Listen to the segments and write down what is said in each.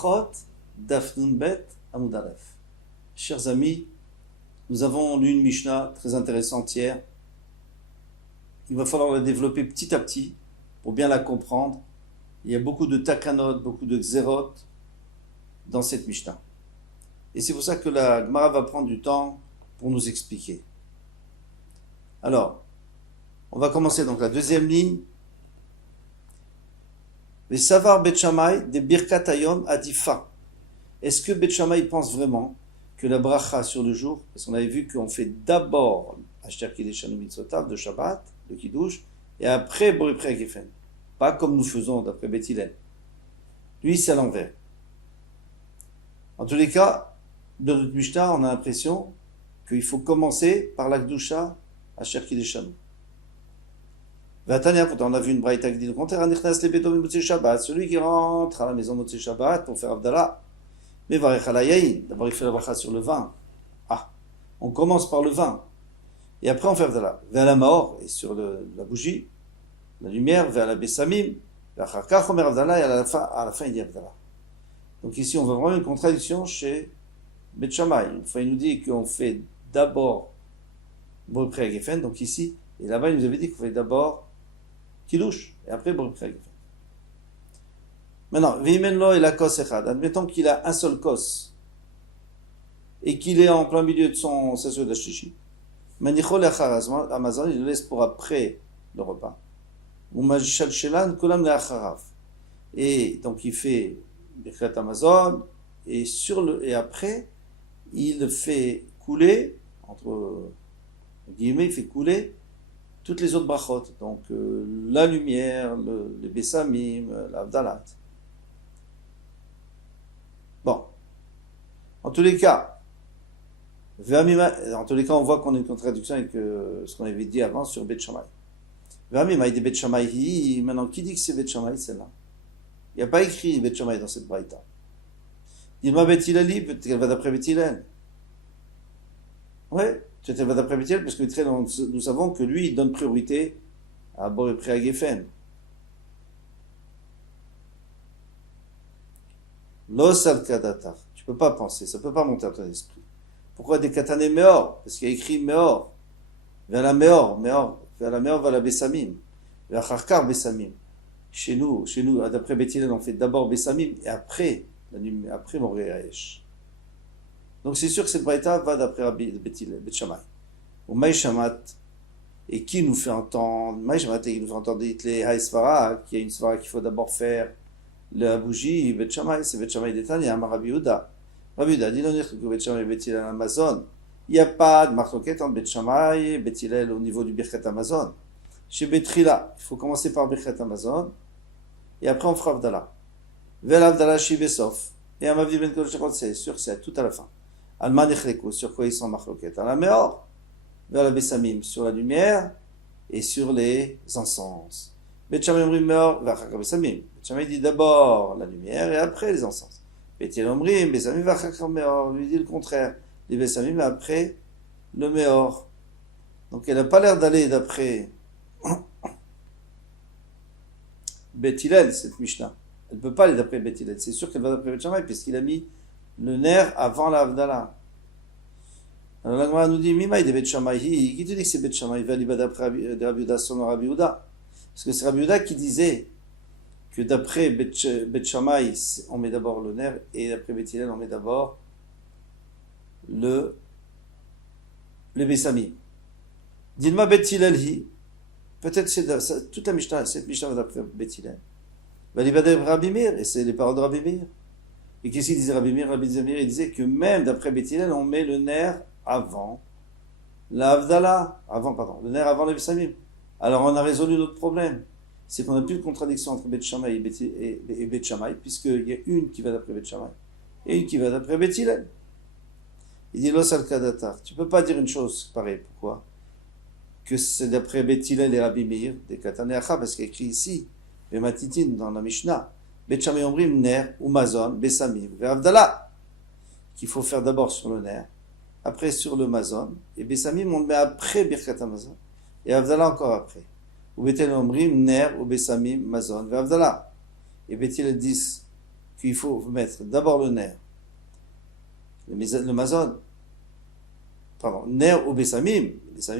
Brachot Daf Nun Bet Amud Aleph. Chers amis, nous avons lu une Mishnah très intéressante hier. Il va falloir la développer petit à petit pour bien la comprendre. Il y a beaucoup de takanot, beaucoup de xerot dans cette Mishnah. Et c'est pour ça que la Gemara va prendre du temps pour nous expliquer. Alors, on va commencer donc la deuxième ligne. Les savar Bet Shammai de Birkat Hayom Adifa. Est-ce que Bet Shammai pense vraiment que la bracha sur le jour, parce qu'on avait vu qu'on fait d'abord Asher Kiddush Mitzotav de Shabbat, le Kiddush, et après Borei Pri Hagefen. Pas comme nous faisons d'après Beth Hillel. Lui, c'est à l'envers. En tous les cas, dans notre Mishnah, on a l'impression qu'il faut commencer par la Kedusha Asher Kiddush. Vatania, pourtant on a vu une braïta qui dit le contraire, celui qui rentre à la maison Motzei Shabbat pour faire Avdallah, mais varech ala yayin, d'abord il fait la bracha sur le vin. Ah, on commence par le vin, et après on fait Avdallah. Vers la mort, et sur la bougie, la lumière, vers la bessamim, vers Charkach, on met Avdallah, et à la fin il dit Avdallah. Donc ici on voit vraiment une contradiction chez Bet Shammai. Une fois il nous dit qu'on fait d'abord Borei Pri Hagefen, donc ici, et là-bas il nous avait dit qu'on fait d'abord Kiddush, et après Borei Pri Hagefen. Maintenant, Veimenlo et la kos echad, admettons qu'il a un seul kos, et qu'il est en plein milieu de sa Seudah Shlishi. Manicho le'achar Amazon, il le laisse pour après le repas. Ou Majishal Shelan, Kolam le'acharav. Et donc il fait Birkat Amazon, et après, il fait couler, entre guillemets, il fait couler toutes les autres brachot, donc la lumière, les bessamim, l'avdalat. Bon, en tous les cas, on voit qu'on a une contradiction avec ce qu'on avait dit avant sur Bet Shammai. Ve'amimai Bet Shammai, maintenant qui dit que c'est Bet Shammai, celle-là? Il n'y a pas écrit Bet Shammai dans cette braïta. Dis-moi Bet Hilleli, peut-être qu'elle va d'après Bet Hillel. Ouais. C'était d'après Bet Hillel, parce que nous savons que lui, il donne priorité à Borei Pri Hagefen. Los al kadatar. Tu peux pas penser, ça peut pas monter à ton esprit. Pourquoi des katané meor? Parce qu'il y a écrit meor. Vers la meor, vers la bessamim. Vers charkar bessamim. Chez nous, d'après Bet Hillel, on fait d'abord bessamim et après Moreh Haesh. Donc c'est sûr que cette braïta va d'après Bet Shammai. Ou Maï Shamat, et qui nous fait entendre, Maï Shamat, qui nous fait entendre les Haïsvara, qu'il y a une svara qu'il faut d'abord faire la bougie, Bet Shammai, c'est Bet Shammai d'Etania, Rabbi Yehuda. Rabbi Yehuda dit non, que Bet Shammai et Bet Hillel Amazon. Il n'y a pas de marloquette entre Bet Shammai et Bet Hillel au niveau du Birkat Amazon. Chez Bet Hillel, il faut commencer par Birkat Amazon, et après on fera Avdallah. Vel Avdallah Shivesof, et Amavi Ben Kol Shechot, c'est sûr que c'est tout à la fin. Alman Echleko, sur quoi ils sont marloquettes? À la meor, vers la bessamim, sur la lumière et sur les encens. Bet Shammai omrim meor, vers Chakar bessamim. Bet Shammai dit d'abord la lumière et après les encens. Bet Hillel omrim, bessamim vers Chakar meor, lui dit le contraire. Les bessamim après le meor. Donc elle n'a pas l'air d'aller d'après Bet Hillel, cette Mishnah. Elle ne peut pas aller d'après Bet Hillel. C'est sûr qu'elle va d'après Bet Shammai, puisqu'il a mis le nerf avant la Avdallah. Alors la Gemara nous dit, Mimaï de Bet Shammai, qui te dit que c'est Bet Shammai, valide d'après Rabbi Yehuda, son Rabbi Yehuda. Parce que c'est Rabbi Yehuda qui disait que d'après Bet Shammai, on met d'abord le nerf, et d'après Bet Hillel, on met d'abord le bessamim. Dis-moi Bet Hillel, peut-être c'est toute la Mishnah, cette Mishnah va d'après Bet Hillel. Valide d'après Rabbi Meir, et c'est les paroles de Rabbi Meir. Et qu'est-ce qu'il disait Rabbi Meir? Rabbi Meir, il disait que même d'après Bet Hillel, on met le nerf avant la Avdallah, le nerf avant le bessamim. Alors on a résolu notre problème. C'est qu'on n'a plus de contradiction entre Bet Shammai et Bet Shammai, puisqu'il y a une qui va d'après Bet Shammai et une qui va d'après Bet Hillel. Il dit Los al kadatar. Tu peux pas dire une chose pareille. Pourquoi? Que c'est d'après Bet Hillel et Rabbi Meir, des Katané Acha, parce qu'il y a écrit ici, Matitin dans la Mishnah. Bet Shammai omrim ner, ou mazon, bessamim, ve'avdallah. Qu'il faut faire d'abord sur le ner, après sur le mazon, et bessamim on le met après Birkat Amazon, et avdallah encore après. Ou Bet Hillel omrim ner, ou bessamim, mazon, ve'avdallah. Et Bet Hillel dit qu'il faut mettre d'abord le ner, le mazon, pardon, ner ou besamim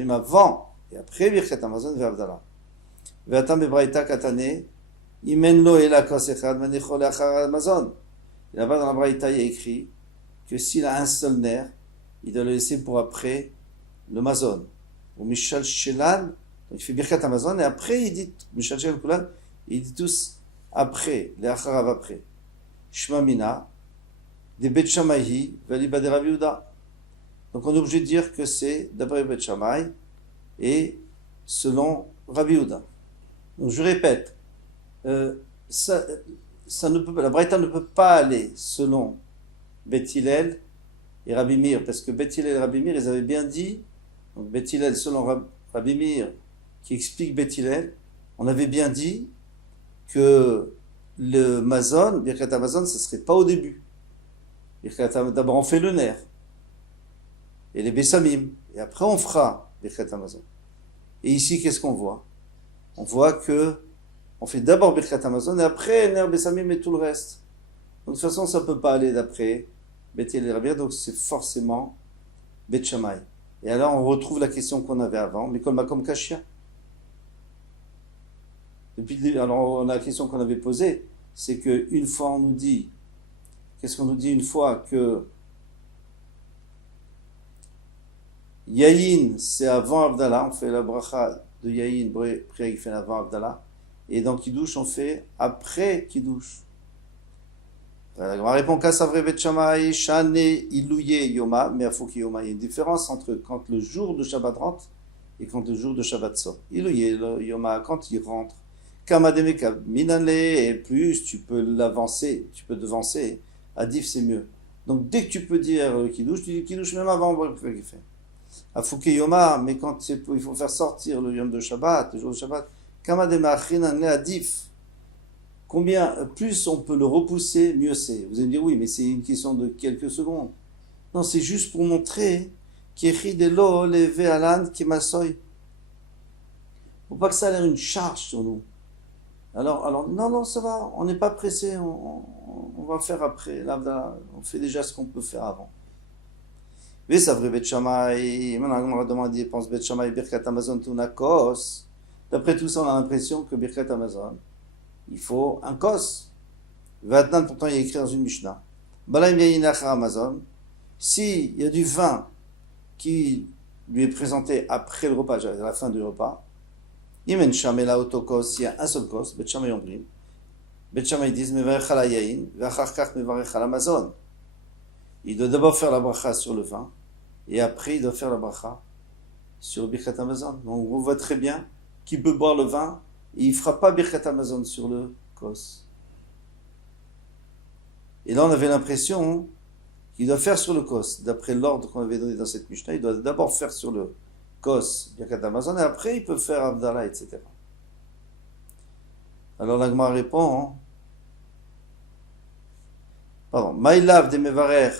avant, et après birkat hamazon ve'avdala. Ve'atam bebraïta katane, imen lo ela kos echad manicho leachar hamazon. Et là-bas dans la braïta, il y a écrit que s'il a un seul ner, il doit le laisser pour après le mazon. Ou mishal shelan, donc il fait birkat hamazon, et après il dit, mishal shelan kulan, il dit tous après, leacharav après. Shma mina, des Bet Shammai, Valiba de Rabbi Yehuda. Donc on est obligé de dire que c'est d'après Bet Shammai et selon Rabbi Yehuda. Donc je répète, ça ne peut, la Braïta ne peut pas aller selon Bet Hillel et Rabbi Meir, parce que Bet Hillel et Rabbi Meir, ils avaient bien dit, donc Bet Hillel selon Rabbi Meir, qui explique Bet Hillel, on avait bien dit que le mazon, birkat hamazon, ce ne serait pas au début. D'abord on fait le ner et les bessamim, et après on fera birkat hamazon. Et ici, qu'est-ce qu'on voit? On voit que on fait d'abord birkat hamazon et après ner, bessamim et tout le reste. Donc de toute façon, ça ne peut pas aller d'après Bet Hillel et Rabbi Yehuda, donc c'est forcément Bet Shammai. Et alors on retrouve la question qu'on avait avant, Mikol Makom Kashia. Alors la question qu'on avait posée, c'est qu'une fois on nous dit, qu'est-ce qu'on nous dit une fois que Yahin c'est avant Avdallah, on fait la bracha de Yahin, prière qui fait avant Avdallah, et dans Kiddush on fait après Kiddush. On répond qu'à Savre Bet Shammai, Shane Ilouye Yoma, mais Afoki Yoma. Il y a une différence entre quand le jour de Shabbat rentre et quand le jour de Shabbat sort. Ilouye Yoma, quand il rentre. Kamademeka Minale, et plus tu peux l'avancer, tu peux devancer. Adif c'est mieux. Donc dès que tu peux dire Kiddush, tu dis Kiddush même avant le prière qui fait. Afoki Yoma, mais quand il faut faire sortir le Yom de Shabbat, le jour de Shabbat, Kamademeka Minale Adif. Combien plus on peut le repousser, mieux c'est. Vous allez me dire oui, mais c'est une question de quelques secondes. Non, c'est juste pour montrer qu'Echidelo levé alan kimasoy. Faut pas que ça ait l'air une charge sur nous. Alors, non, ça va, on n'est pas pressé, on va faire après. Là, on fait déjà ce qu'on peut faire avant. Mais ça vrai Bet Shammai, maintenant on va demander, pense Bet Shammai, Birkat Hamazon, Tunakos. D'après tout ça, on a l'impression que Birkat Hamazon, il faut un kos. Vatnan, pourtant, il y a écrit dans une Mishnah. Balaim yayin achar Hamazon. S'il y a du vin qui lui est présenté après le repas, à la fin du repas, Imen Shamela Otokos, il y a un seul kos, Bet Shammai Ombrim. Bet Shammai disent, Mevarech ala yayin, Vachar kach Mevarech ala Hamazon. Il doit d'abord faire la bracha sur le vin, et après il doit faire la bracha sur Birkat Hamazon. Donc on voit très bien qu'il peut boire le vin, et il ne fera pas Birkat Hamazon sur le kos. Et là, on avait l'impression qu'il doit faire sur le kos. D'après l'ordre qu'on avait donné dans cette Mishnah, il doit d'abord faire sur le kos Birkat Hamazon, et après, il peut faire Avdallah, etc. Alors, la Gemara répond, Maïlav de Mevarer,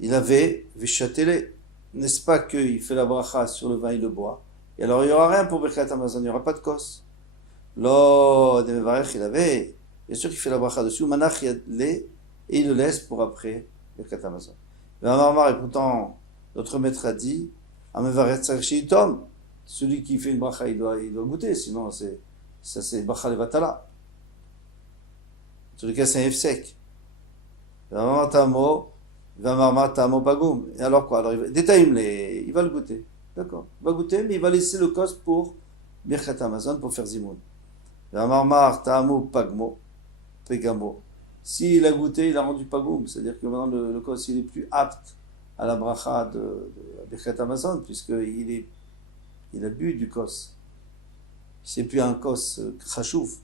il avait Vishatele, n'est-ce pas qu'il fait la bracha sur le vin, il le boit. Et alors, il n'y aura rien pour Birkat Hamazon, il n'y aura pas de kos. Lo de Mevarech, il avait, bien sûr qu'il fait la bracha dessus, Manach Yadle, et il le laisse pour après Birkat Hamazon. Mais Amarmar, et pourtant, notre maître a dit, Amevarech Tzarchi Tom, celui qui fait une bracha, il doit goûter, sinon c'est bracha levatala. En tous les cas, c'est un F-sec. Amarmar Tamo, Amarmar Tamo Bagoum. Et alors quoi? Alors, il va le goûter. D'accord. Il va goûter, mais il va laisser le kos pour Birkat Hamazon, pour faire Zimoun. Amarmar Tamo Pagmo, Pegamo. S'il a goûté, il a rendu Pagoum. C'est-à-dire que maintenant, le kos, il est plus apte à la bracha de Birkat Hamazon, puisqu'il a bu du kos. C'est plus un kos khashouf.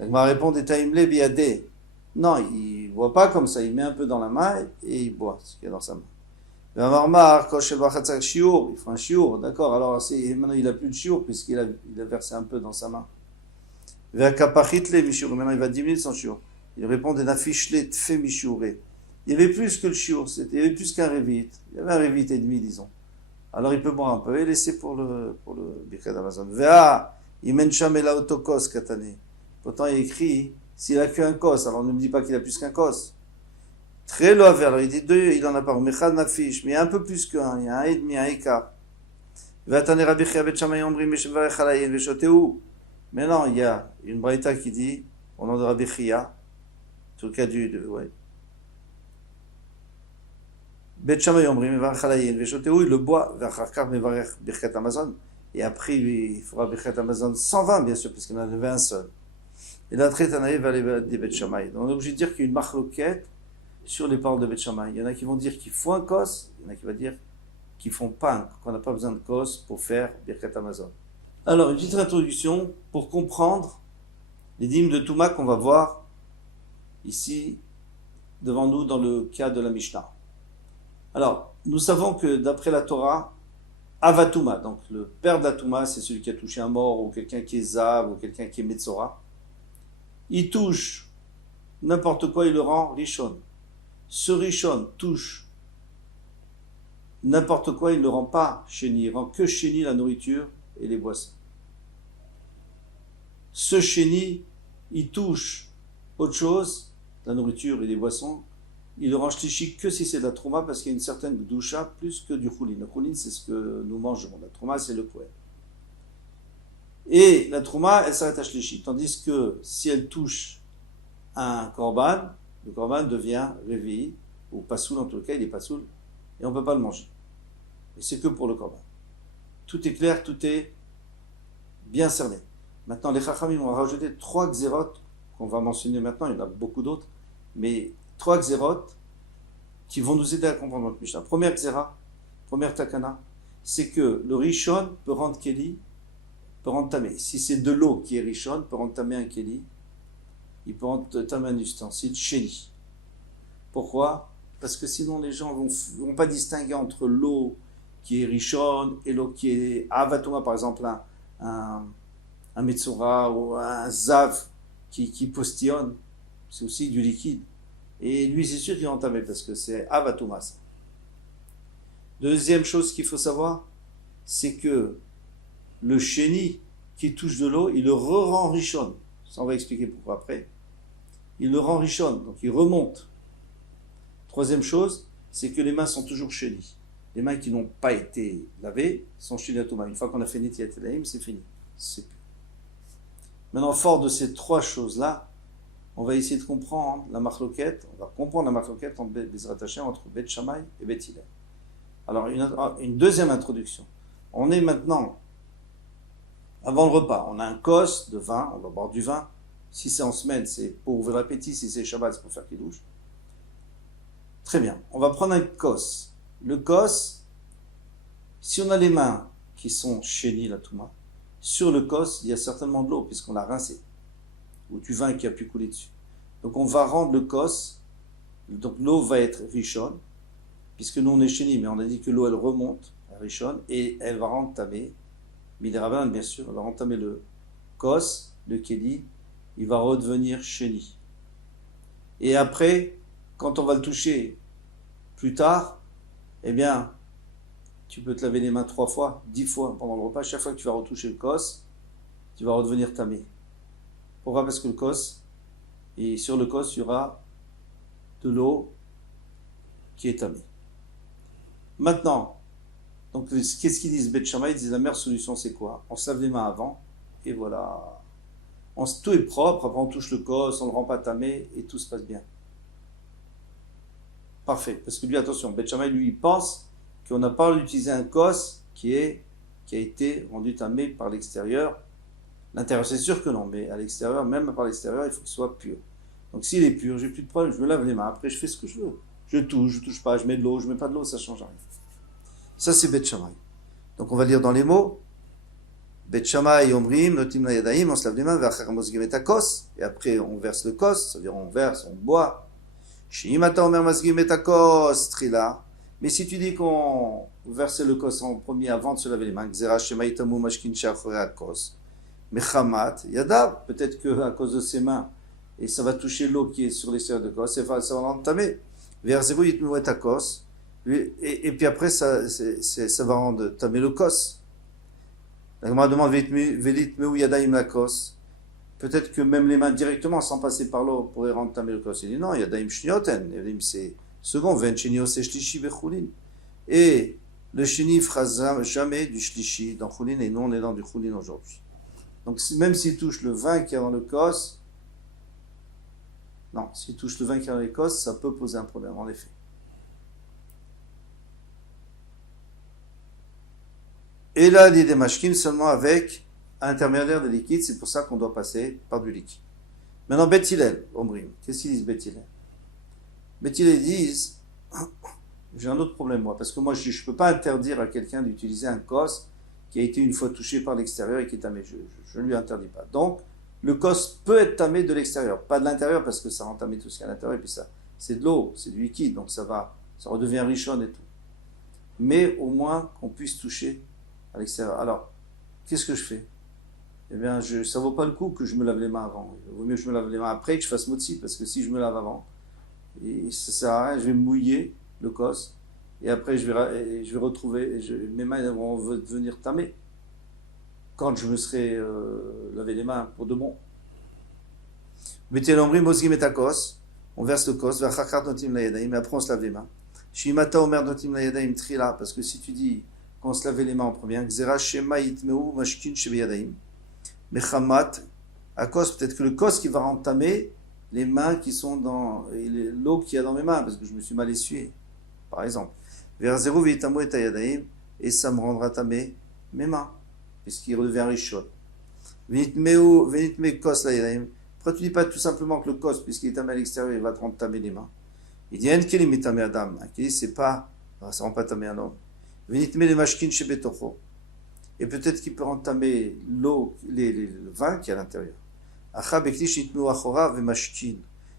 Donc, ma réponse est Taimle Biade. Non, il ne boit pas comme ça. Il met un peu dans la main et il boit ce qu'il y a dans sa main. Amarmar, Koshel Bachatzak Shiur, il fera un Shiur. D'accord, alors maintenant il n'a plus de Shiur puisqu'il a versé un peu dans sa main. Ve'akapachitle Mishur, maintenant il va diminuer son Shiur. Il répond des Nafishle Tfe Mishuré. Il y avait plus que le Shiur, il y avait plus qu'un révit. Il y avait un révit et demi, disons. Alors il peut boire un peu et laisser pour le Birkat Hamazon. Vea, Imen Shamela Otokos Katane. Pourtant il écrit S'il a qu'un kos, alors ne me dis pas qu'il a plus qu'un kos. Très loin, alors il dit deux, il en a pas. Mechad mafish, mais il y a un peu plus qu'un, il y a un et demi, un écart. Mais non, il y a une braïta qui dit, au nom de Rabbi Chia, tout le cas ouais. Bet Shammai Omrim, Mevarech Alayin, Veshotehu, il le boit, Vacharkar Mevarech Birkat Amazon, et après il fera Birkat Amazon 120, bien sûr, puisqu'il en avait un seul. Et la traite en arrive à des Bet Shammai. Donc on est obligé de dire qu'il y a une marloquette sur les paroles de Bet Shammai. Il y en a qui vont dire qu'il faut un kos, il y en a qui vont dire qu'ils font pas, qu'on n'a pas besoin de kos pour faire Birkat Amazon. Alors, une petite introduction pour comprendre les dîmes de Touma qu'on va voir ici devant nous dans le cas de la Mishnah. Alors, nous savons que d'après la Torah, Avatouma, donc le père de la Touma, c'est celui qui a touché un mort ou quelqu'un qui est Zav ou quelqu'un qui est Metzora. Il touche n'importe quoi, il le rend Rishon. Ce Rishon touche n'importe quoi, il ne le rend pas Sheni, il rend que Sheni la nourriture et les boissons. Ce Sheni, il touche autre chose, la nourriture et les boissons, il le rend Shlishi que si c'est de la Trouma, parce qu'il y a une certaine Gdusha plus que du Choulin. Le Choulin, c'est ce que nous mangeons. La Trouma, c'est le poêle. Et la Trouma, elle s'arrête à Shlishi. Tandis que si elle touche un Korban, le Korban devient Révi, ou Pasoul, en tout cas, il est Pasoul, et on ne peut pas le manger. Et c'est que pour le Korban. Tout est clair, tout est bien cerné. Maintenant, les Chachamim ont rajouté 3 xérot qu'on va mentionner maintenant, il y en a beaucoup d'autres, mais 3 xérot qui vont nous aider à comprendre notre Mishnah. Première xéra, première takana, c'est que le Rishon peut rendre Kéli, peut rendre Tamé. Si c'est de l'eau qui est Rishon, peut rendre Tamé un Kéli, il peut rendre Tamé un ustensile, Sheni. Pourquoi? Parce que sinon les gens ne vont pas distinguer entre l'eau qui est Rishon et l'eau qui est Avatoma, par exemple, un Metzora ou un Zav qui postillonne, c'est aussi du liquide. Et lui, c'est sûr qu'il est entamé parce que c'est Avatomas. Deuxième chose qu'il faut savoir, c'est que le Sheni qui touche de l'eau, il le rend Rishon. Ça, on va expliquer pourquoi après. Il le rend Rishon, donc il remonte. Troisième chose, c'est que les mains sont toujours Sheni. Les mains qui n'ont pas été lavées sont Sheni Atoma. Une fois qu'on a fait Nitiyat Elohim, c'est fini. C'est plus. Maintenant, fort de ces 3 choses-là, on va essayer de comprendre la marloquette, on va comprendre la marloquette entre Bezrat Hashem, entre Bet Shammai et Bet Hillel. Alors, une deuxième introduction. On est maintenant, avant le repas, on a un kos de vin, on va boire du vin. Si c'est en semaine, c'est pour ouvrir l'appétit, si c'est Shabbat, c'est pour faire kidouche. Très bien, on va prendre un kos. Le kos, si on a les mains qui sont Sheni, la Touma, sur le kos, il y a certainement de l'eau, puisqu'on l'a rincé. Ou du vin qui a pu couler dessus. Donc on va rendre le kos, donc l'eau va être Rishon, puisque nous on est Sheni, mais on a dit que l'eau elle remonte à Rishon, et elle va entamer, Midirabanan bien sûr, elle va entamer le kos, le Kéli, il va redevenir Sheni. Et après, quand on va le toucher plus tard, eh bien, tu peux te laver les mains 3 fois, 10 fois pendant le repas, chaque fois que tu vas retoucher le kos, tu vas redevenir tamé. Pourquoi? Parce que le kos, et sur le kos, il y aura de l'eau qui est tamée. Maintenant, donc qu'est-ce qu'ils disent Bet Shammai? Ils disent la meilleure solution c'est quoi? On se lave les mains avant, et voilà. Tout est propre, après on touche le kos, on ne le rend pas tamé, et tout se passe bien. Parfait. Parce que lui, attention, Bet Shammai, lui, il pense qu'on n'a pas utilisé un kos qui a été rendu tamé par l'extérieur. L'intérieur, c'est sûr que non, mais à l'extérieur, même par l'extérieur, il faut qu'il soit pur. Donc s'il est pur, j'ai plus de problème, je me lave les mains, après je fais ce que je veux. Je touche pas, je mets de l'eau, je mets pas de l'eau, ça change rien. Ça c'est Bet Shammai. Donc on va lire dans les mots. Bet Shammai Omrim, Notim la Yadayim, on se lave les mains, V'achar mozgim et kos, et après on verse le kos, c'est-à-dire on verse, on boit. Sheimata Omer mazgim et kos, trila. Mais si tu dis qu'on versait le kos en premier avant de se laver les mains, Gzera Shemaitamu mashkin shachore kos. Mechamat, Yadav, peut-être qu'à cause de ses mains, et ça va toucher l'eau qui est sur l'extérieur de kos, ça va l'entamer. Verzero yitmu et kos, et puis après, ça va rendre tamer le kos. La Gemara demande Velitmeu Yadaim la kos. Peut-être que même les mains directement, sans passer par l'eau, pourraient rendre tamé le kos. Il dit non, il y a daim shnioten. Yadaim, c'est second, ven sheni ose shlishi bechulin. Et le sheni fera jamais du shlishi dans chulin, et nous on est dans du chulin aujourd'hui. Donc même s'il touche le vin qui est dans le kos, non, s'il touche le vin qui est dans le kos, ça peut poser un problème, en effet. Et là, il y a des mashkim seulement avec intermédiaire de liquide, c'est pour ça qu'on doit passer par du liquide. Maintenant, Beth Hillel, Omrim, qu'est-ce qu'ils disent Beth Hillel? Beth Hillel disent, j'ai un autre problème moi, parce que moi je ne peux pas interdire à quelqu'un d'utiliser un kos qui a été une fois touché par l'extérieur et qui est tamé. Je ne lui interdis pas. Donc, le kos peut être tamé de l'extérieur, pas de l'intérieur parce que ça rend tamé tout ce qu'il y a à l'intérieur, et puis ça, c'est de l'eau, c'est du liquide, donc ça redevient richonne et tout. Mais au moins qu'on puisse toucher à l'extérieur. Alors, qu'est-ce que je fais? Eh bien, ça vaut pas le coup que je me lave les mains avant. Il vaut mieux que je me lave les mains après et que je fasse motzi, parce que si je me lave avant, et ça sert à rien, je vais me mouiller le kos, et après je vais retrouver, mes mains vont devenir tamées quand je me serai lavé les mains pour de bon. Mettez l'ombri, mozgim et takos, on verse le kos, vers chakar notim la yadaim, et après on se lave les mains. Shimata omer notim la yadaim trila, parce que si tu dis qu'on se lave les mains en premier, xera shema yitmeu mashkin shebe yadaim, mechamat, à cause peut-être que le kos qui va entamer les mains qui sont dans l'eau qu'il y a dans mes mains, parce que je me suis mal essuyé, par exemple. Vers zéro vitamu et tayadaim, et ça me rendra tamé mes mains, puisqu'il redevient richot. Venitme kos la yadaim. Pourquoi tu dis pas tout simplement que le kos, puisqu'il est tamé à l'extérieur, il va te rendre tamé les mains? Il dit, en kelim est tamé adam. Kelim, c'est pas, ça rend pas tamé un homme. Venitme les mashkin shebetocho. Et peut-être qu'il peut entamer l'eau, le vin qui est à l'intérieur.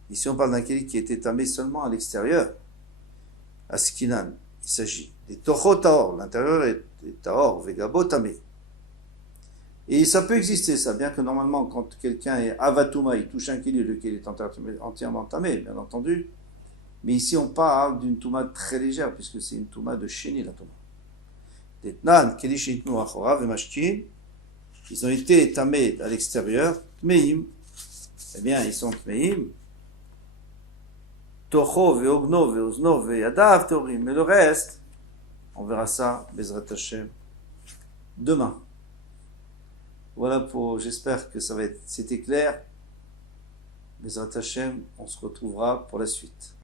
Ici, on parle d'un kéli qui était tamé seulement à l'extérieur. Askinan, il s'agit des tocho taor. L'intérieur est taor, vegabo tamé. Et ça peut exister, ça, bien que normalement, quand quelqu'un est avatuma, il touche un kéli, le kéli est entièrement tamé, bien entendu. Mais ici, on parle d'une touma très légère, puisque c'est une touma de chéni, la touma. Ils ont été tamés à l'extérieur, tmeim, eh bien ils sont tmeim, tocho veogno veozno veyadav torim, mais le reste, on verra ça, Bezrat Hashem, demain. Voilà j'espère que c'était clair. Bezrat Hashem, on se retrouvera pour la suite.